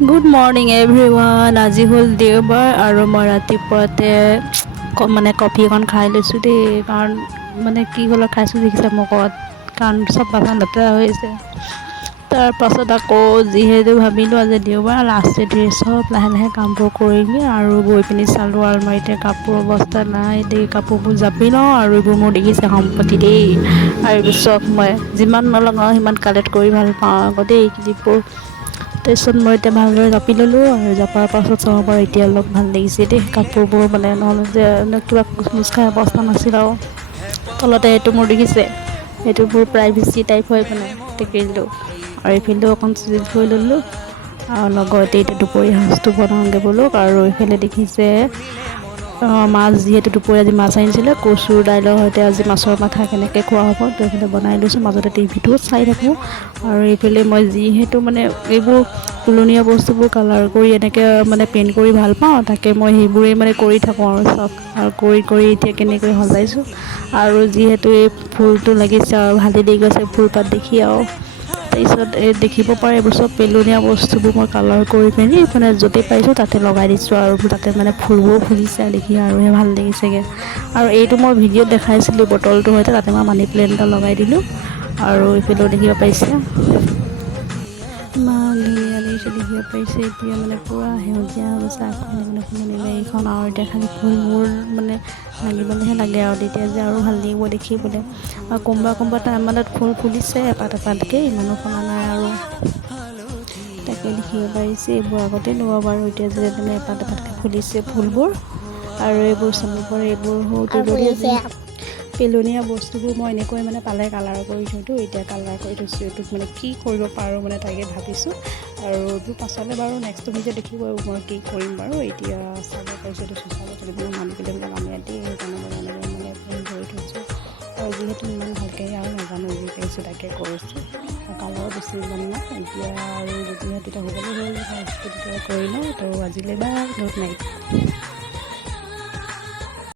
Good morning everyone. আজি হ'ল দেওবাৰ আৰু মই ৰাতিপুৱাতে মানে কফি এখন খাই লৈছোঁ দেই। কাৰণ মানে কি হ'ল খাইছোঁ দেখিছে মুখত, কাৰণ চব বাচন লেতেৰা হৈ আছে। তাৰপাছত আকৌ যিহেতু ভাবিলোঁ আজি দেওবাৰ, লাষ্টে ধীৰে চব লাহে লাহে কামবোৰ কৰিমগৈ আৰু গৈ পিনি চালোঁ আলমাৰিতে কাপোৰ অৱস্থা নাই দেই। কাপোৰবোৰ জাপি লওঁ আৰু এইবোৰ মোৰ দেখিছে সম্পত্তি দেই। আৰু এইবোৰ চখ মই যিমান নলগাওঁ সিমান কালেক্ট কৰি ভাল পাওঁ আকৌ দেই ক্লিপবোৰ। তাৰপিছত মই এতিয়া ভালদৰে জাপি ল'লোঁ আৰু জাপাৰ পাছত চাব পাৰোঁ এতিয়া অলপ ভাল লাগিছে দেই কাপোৰবোৰ, মানে নহ'লে যে কিবা কুচমুচ খাই অৱস্থা নাছিল আৰু। তলতে সেইটো মোৰ দেখিছে, সেইটো মোৰ প্ৰাইভেচি টাইপ হয় মানে টেকেলিটো। আৰু এইফালেও অকণ চিজিল কৰি ল'লোঁ আৰু লগতে এতিয়া দুপৰীয়া সাজটো বনাওঁগৈ বোলো। আৰু এইফালে দেখিছে মাছ, যিহেতু দুপৰীয়া আজি মাছ আনিছিলে, কচুৰ দাইলৰ সৈতে আজি মাছৰ মাথা কেনেকৈ খোৱা হ'ব তো এইফালে বনাই লৈছোঁ। মাজতে টিভিটোও চাই থাকোঁ আৰু এইফালে মই যিহেতু মানে এইবোৰ পেলনীয়া বস্তুবোৰ কালাৰ কৰি এনেকৈ মানে পেইণ্ট কৰি ভাল পাওঁ, তাকে মই সেইবোৰেই মানে কৰি থাকোঁ আৰু চখ। আৰু কৰি এতিয়া কেনেকৈ সজাইছোঁ। আৰু যিহেতু এই ফুলটো লাগিছে আৰু ভালেই লাগি গৈছে ফুলপাত দেখি আৰু। তাৰপিছত এই দেখিব পাৰে এইবোৰ চব পেলনীয়া বস্তুবোৰ মই কালাৰ কৰি পিনি মানে য'তেই পাৰিছোঁ তাতে লগাই দিছোঁ আৰু তাতে মানে ফুলবোৰ ফুলিছে দেখি আৰুহে ভাল লাগিছেগৈ। আৰু এইটো মই ভিডিঅ'ত দেখাইছিলোঁ বটলটোৰ সৈতে, তাতে মই মানি প্লেণ্ট এটা লগাই দিলোঁ। আৰু এইফালেও দেখিব পাৰিছে ইমান ধুনীয়া লাগিছে, দেখিব পাৰিছে এতিয়া মানে পূৰা সেউজীয়া হৈ গৈছে আগফালে মানে ফুলনি বাৰীখন। আৰু এতিয়া খালি ফুলবোৰ মানে লাগিবলৈহে লাগে আৰু তেতিয়া যে আৰু ভাল লাগিব দেখিবলৈ। আৰু কোনোবা টাইমত ফুল ফুলিছে এপাত এপাতকৈ, ইমানো ফুলা নাই আৰু। তাকে দেখিব পাৰিছে এইবোৰ আগতে লোৱা বাৰু, এতিয়া যে মানে এপাত এপাতকৈ ফুলিছে ফুলবোৰ। আৰু এইবোৰ চাব পাৰে, এইবোৰ সৰুতে যদি পেলনীয়া বস্তুবোৰ মই এনেকৈ মানে পালে কালাৰ কৰি থৈতো, এতিয়া কালাৰ কৰি থৈছোঁ। এইটোক মানে কি কৰিব পাৰোঁ মানে তাকে ভাবিছোঁ। আৰু এইবোৰ পাছলৈ বাৰু নেক্সট ভিডিঅ' দেখিব মই কি কৰিম বাৰু। এতিয়া চাব পাৰিছোঁ এইটো চোচাব মানে মানি প্লেণ্টবিলাক আমি ইয়াতে সেইকাৰণে মানে এনেকৈ মানে ফুল ধৰি থৈছোঁ। আৰু যিহেতু ইমান ভালকৈ আৰু নাজানো, যি পাৰিছোঁ তাকে কৰিছোঁ। কালাৰো বেছি জানো নাই এতিয়া, আৰু যদিহে তেতিয়া হ'বলৈ হ'ল স্কুটিটো কৰি লওঁ। তো আজিলৈ বাই, গুড নাইট।